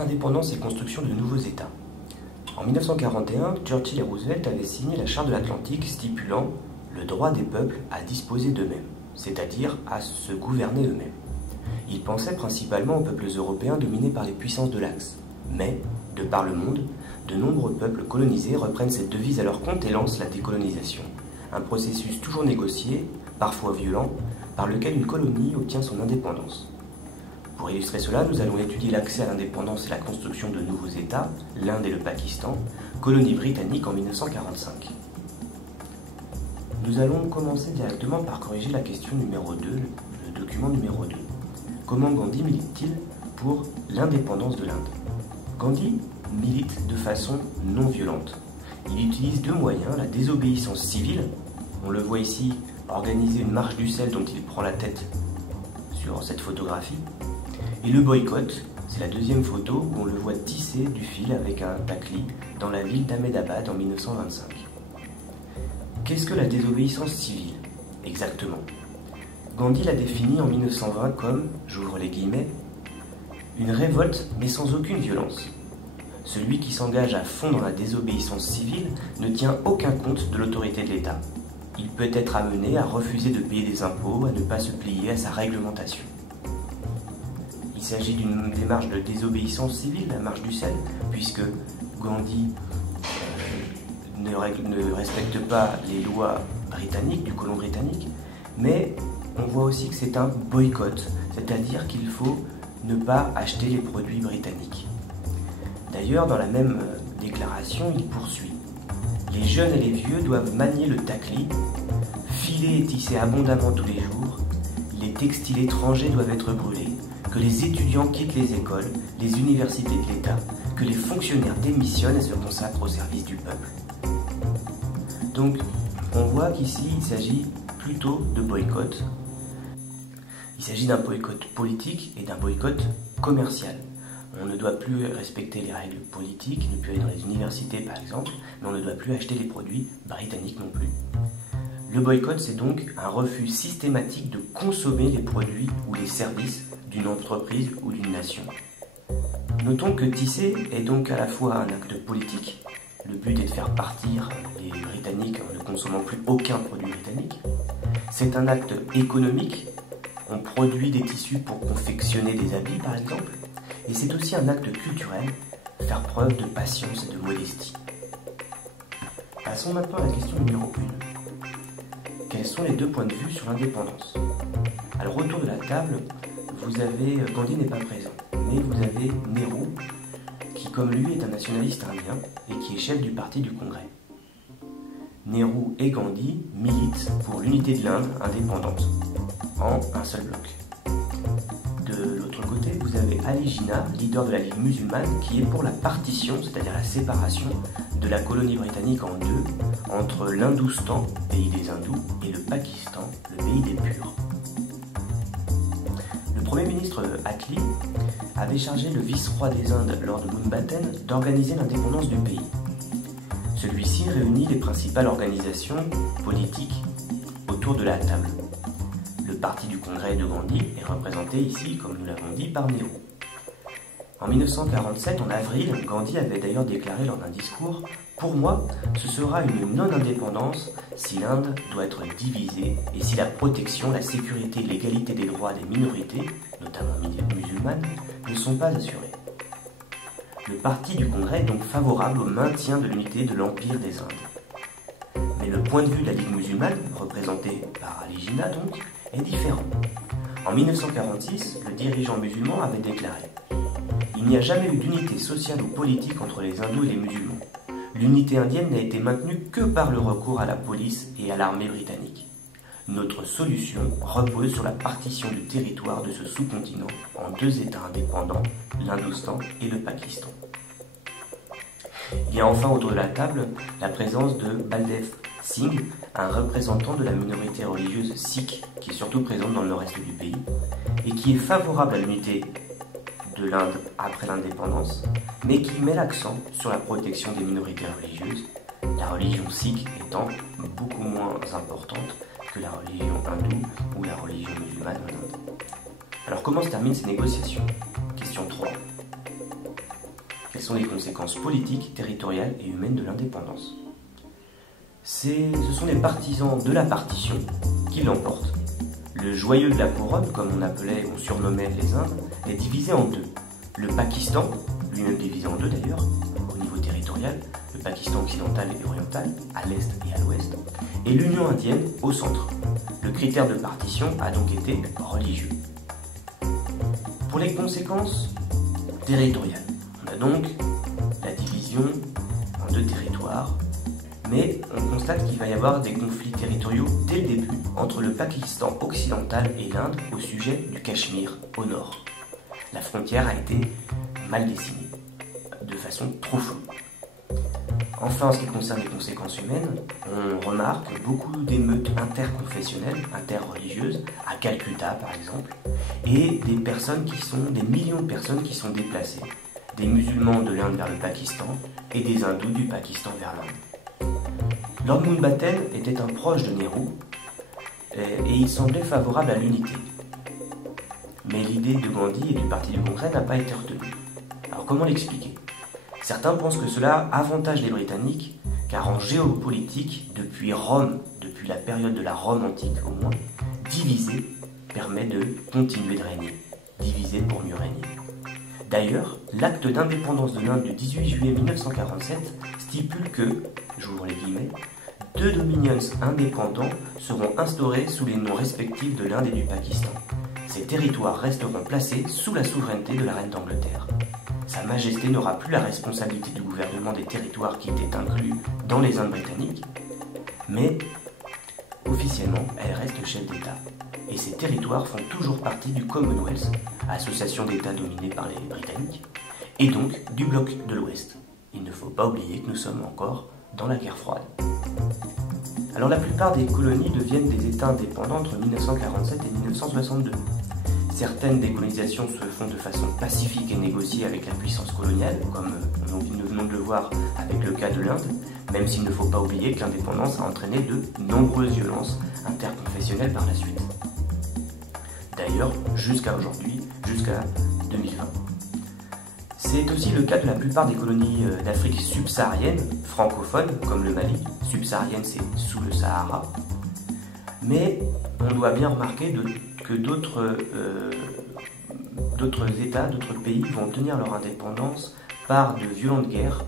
Indépendance et construction de nouveaux États. En 1941, Churchill et Roosevelt avaient signé la Charte de l'Atlantique stipulant le droit des peuples à disposer d'eux-mêmes, c'est-à-dire à se gouverner eux-mêmes. Ils pensaient principalement aux peuples européens dominés par les puissances de l'Axe. Mais, de par le monde, de nombreux peuples colonisés reprennent cette devise à leur compte et lancent la décolonisation, un processus toujours négocié, parfois violent, par lequel une colonie obtient son indépendance. Pour illustrer cela, nous allons étudier l'accès à l'indépendance et la construction de nouveaux États, l'Inde et le Pakistan, colonies britanniques en 1945. Nous allons commencer directement par corriger la question numéro 2, le document numéro 2. Comment Gandhi milite-t-il pour l'indépendance de l'Inde? Gandhi milite de façon non violente. Il utilise deux moyens, la désobéissance civile, on le voit ici organiser une marche du sel dont il prend la tête sur cette photographie, et le boycott, c'est la deuxième photo où on le voit tisser du fil avec un takli dans la ville d'Ahmedabad en 1925. Qu'est-ce que la désobéissance civile, exactement? Gandhi l'a définie en 1920 comme, j'ouvre les guillemets, une révolte mais sans aucune violence. Celui qui s'engage à fond dans la désobéissance civile ne tient aucun compte de l'autorité de l'État. Il peut être amené à refuser de payer des impôts, à ne pas se plier à sa réglementation. Il s'agit d'une démarche de désobéissance civile, la marche du sel, puisque Gandhi ne respecte pas les lois britanniques, du colon britannique, mais on voit aussi que c'est un boycott, c'est-à-dire qu'il faut ne pas acheter les produits britanniques. D'ailleurs, dans la même déclaration, il poursuit. Les jeunes et les vieux doivent manier le takli, filer et tisser abondamment tous les jours, les textiles étrangers doivent être brûlés, que les étudiants quittent les écoles, les universités de l'État, que les fonctionnaires démissionnent et se consacrent au service du peuple. Donc, on voit qu'ici, il s'agit plutôt de boycott. Il s'agit d'un boycott politique et d'un boycott commercial. On ne doit plus respecter les règles politiques, ne plus aller dans les universités par exemple, mais on ne doit plus acheter les produits britanniques non plus. Le boycott, c'est donc un refus systématique de consommer les produits ou les services d'une entreprise ou d'une nation. Notons que tisser est donc à la fois un acte politique, le but est de faire partir les Britanniques en ne consommant plus aucun produit britannique. C'est un acte économique, on produit des tissus pour confectionner des habits par exemple, et c'est aussi un acte culturel, faire preuve de patience et de modestie. Passons maintenant à la question numéro 1. Quels sont les deux points de vue sur l'indépendance? Alors autour de la table, vous avez, Gandhi n'est pas présent, mais vous avez Nehru, qui comme lui est un nationaliste indien et qui est chef du parti du Congrès. Nehru et Gandhi militent pour l'unité de l'Inde indépendante, en un seul bloc. De l'autre côté, vous avez Ali Jinnah, leader de la Ligue musulmane, qui est pour la partition, c'est-à-dire la séparation de la colonie britannique en deux, entre l'Hindoustan, pays des hindous, et le Pakistan, le pays des purs. Le Premier ministre Attlee avait chargé le vice-roi des Indes, Lord Mountbatten, d'organiser l'indépendance du pays. Celui-ci réunit les principales organisations politiques autour de la table. Le parti du Congrès de Gandhi est représenté ici, comme nous l'avons dit, par Nehru. En 1947, en avril, Gandhi avait d'ailleurs déclaré lors d'un discours « Pour moi, ce sera une non-indépendance si l'Inde doit être divisée et si la protection, la sécurité et l'égalité des droits des minorités, notamment musulmanes, ne sont pas assurées. » Le parti du Congrès est donc favorable au maintien de l'unité de l'Empire des Indes. Mais le point de vue de la Ligue musulmane, représentée par Ali Jinnah donc, est différent. En 1946, le dirigeant musulman avait déclaré « Il n'y a jamais eu d'unité sociale ou politique entre les hindous et les musulmans. L'unité indienne n'a été maintenue que par le recours à la police et à l'armée britannique. Notre solution repose sur la partition du territoire de ce sous-continent en deux États indépendants, l'Hindoustan et le Pakistan. » Il y a enfin autour de la table la présence de Baldev Singh, un représentant de la minorité religieuse sikh qui est surtout présente dans le nord-est du pays et qui est favorable à l'unité de l'Inde après l'indépendance, mais qui met l'accent sur la protection des minorités religieuses, la religion sikh étant beaucoup moins importante que la religion hindoue ou la religion musulmane en Inde. Alors comment se terminent ces négociations? Question 3. Quelles sont les conséquences politiques, territoriales et humaines de l'indépendance? Ce sont les partisans de la partition qui l'emportent. Le joyau de la couronne, comme on surnommait les Indes, est divisé en deux. Le Pakistan, lui-même divisé en deux d'ailleurs, au niveau territorial, le Pakistan occidental et oriental, à l'est et à l'ouest, et l'Union indienne au centre. Le critère de partition a donc été religieux. Pour les conséquences territoriales, on a donc la division en deux territoires, mais on constate qu'il va y avoir des conflits territoriaux dès le début entre le Pakistan occidental et l'Inde au sujet du Cachemire au nord. La frontière a été mal dessinée, de façon trop floue. Enfin, en ce qui concerne les conséquences humaines, on remarque beaucoup d'émeutes interconfessionnelles, interreligieuses, à Calcutta par exemple, et des millions de personnes qui sont déplacées, des musulmans de l'Inde vers le Pakistan et des hindous du Pakistan vers l'Inde. Lord Mountbatten était un proche de Nehru et il semblait favorable à l'unité. Mais l'idée de Gandhi et du Parti du Congrès n'a pas été retenue. Alors comment l'expliquer? Certains pensent que cela avantage les Britanniques, car en géopolitique, depuis Rome, depuis la période de la Rome antique au moins, diviser permet de continuer de régner. Diviser pour mieux régner. D'ailleurs, l'acte d'indépendance de l'Inde du 18 juillet 1947 stipule que, j'ouvre les guillemets, 2 dominions indépendants seront instaurés sous les noms respectifs de l'Inde et du Pakistan. Ces territoires resteront placés sous la souveraineté de la reine d'Angleterre. Sa Majesté n'aura plus la responsabilité du gouvernement des territoires qui étaient inclus dans les Indes britanniques, mais officiellement, elle reste chef d'État. Et ces territoires font toujours partie du Commonwealth, association d'États dominée par les Britanniques, et donc du bloc de l'Ouest. Il ne faut pas oublier que nous sommes encore dans la guerre froide. Alors la plupart des colonies deviennent des États indépendants entre 1947 et 1962. Certaines décolonisations se font de façon pacifique et négociée avec la puissance coloniale, comme nous venons de le voir avec le cas de l'Inde, même s'il ne faut pas oublier que l'indépendance a entraîné de nombreuses violences interconfessionnelles par la suite. D'ailleurs, jusqu'à aujourd'hui, jusqu'à 2020. C'est aussi le cas de la plupart des colonies d'Afrique subsaharienne, francophones, comme le Mali. Subsaharienne, c'est sous le Sahara. Mais on doit bien remarquer que d'autres États, d'autres pays vont obtenir leur indépendance par de violentes guerres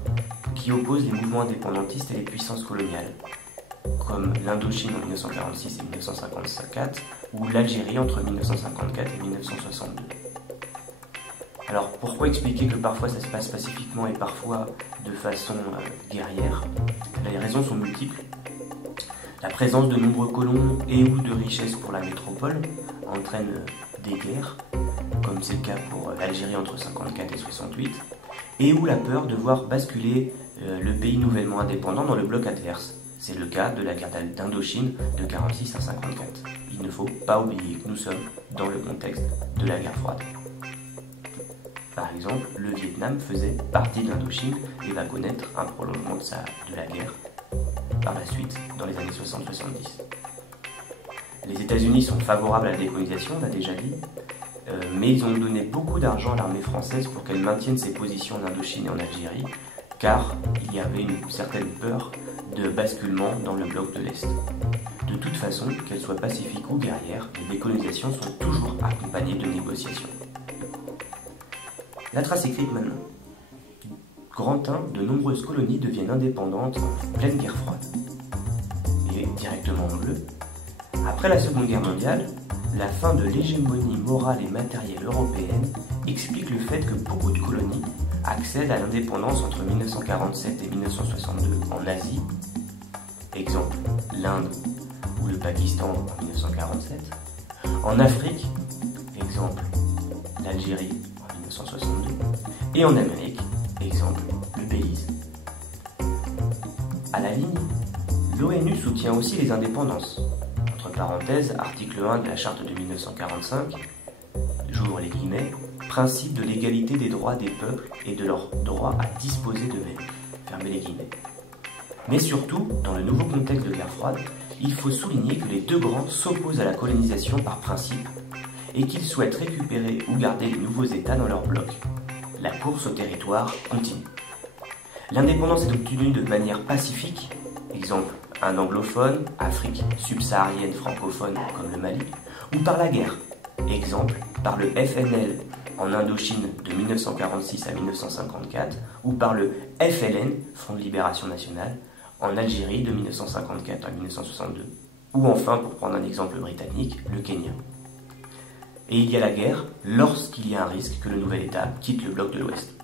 qui opposent les mouvements indépendantistes et les puissances coloniales, comme l'Indochine en 1946 et 1954, ou l'Algérie entre 1954 et 1962. Alors pourquoi expliquer que parfois ça se passe pacifiquement et parfois de façon guerrière? Les raisons sont multiples. La présence de nombreux colons et ou de richesses pour la métropole entraîne des guerres, comme c'est le cas pour l'Algérie entre 54 et 68, et ou la peur de voir basculer le pays nouvellement indépendant dans le bloc adverse. C'est le cas de la guerre d'Indochine de 46 à 54. Il ne faut pas oublier que nous sommes dans le contexte de la guerre froide. Par exemple, le Vietnam faisait partie de l'Indochine et va connaître un prolongement de la guerre par la suite, dans les années 60-70. Les États-Unis sont favorables à la décolonisation, on l'a déjà dit, mais ils ont donné beaucoup d'argent à l'armée française pour qu'elle maintienne ses positions en Indochine et en Algérie, car il y avait une certaine peur de basculement dans le bloc de l'Est. De toute façon, qu'elles soient pacifiques ou guerrières, les décolonisations sont toujours accompagnées de négociations. La trace écrite maintenant. Grand 1, de nombreuses colonies deviennent indépendantes en pleine guerre froide. Et directement en bleu. Après la Seconde Guerre mondiale, la fin de l'hégémonie morale et matérielle européenne explique le fait que beaucoup de colonies accèdent à l'indépendance entre 1947 et 1962 en Asie, exemple l'Inde ou le Pakistan en 1947, en Afrique, exemple l'Algérie en 1962, et en Amérique, exemple le Belize. À la ligne, l'ONU soutient aussi les indépendances. Entre parenthèses, article 1 de la charte de 1945, j'ouvre les guillemets, principe de l'égalité des droits des peuples et de leur droit à disposer d'eux-mêmes, fermez les guillemets. Mais surtout, dans le nouveau contexte de guerre froide, il faut souligner que les deux grands s'opposent à la colonisation par principe et qu'ils souhaitent récupérer ou garder les nouveaux États dans leur bloc. La course au territoire continue. L'indépendance est obtenue de manière pacifique, exemple un anglophone, Afrique subsaharienne francophone comme le Mali, ou par la guerre, exemple par le FNL en Indochine de 1946 à 1954, ou par le FLN, Front de Libération Nationale, en Algérie de 1954 à 1962, ou enfin, pour prendre un exemple britannique, le Kenya. Et il y a la guerre lorsqu'il y a un risque que le nouvel État quitte le bloc de l'Ouest.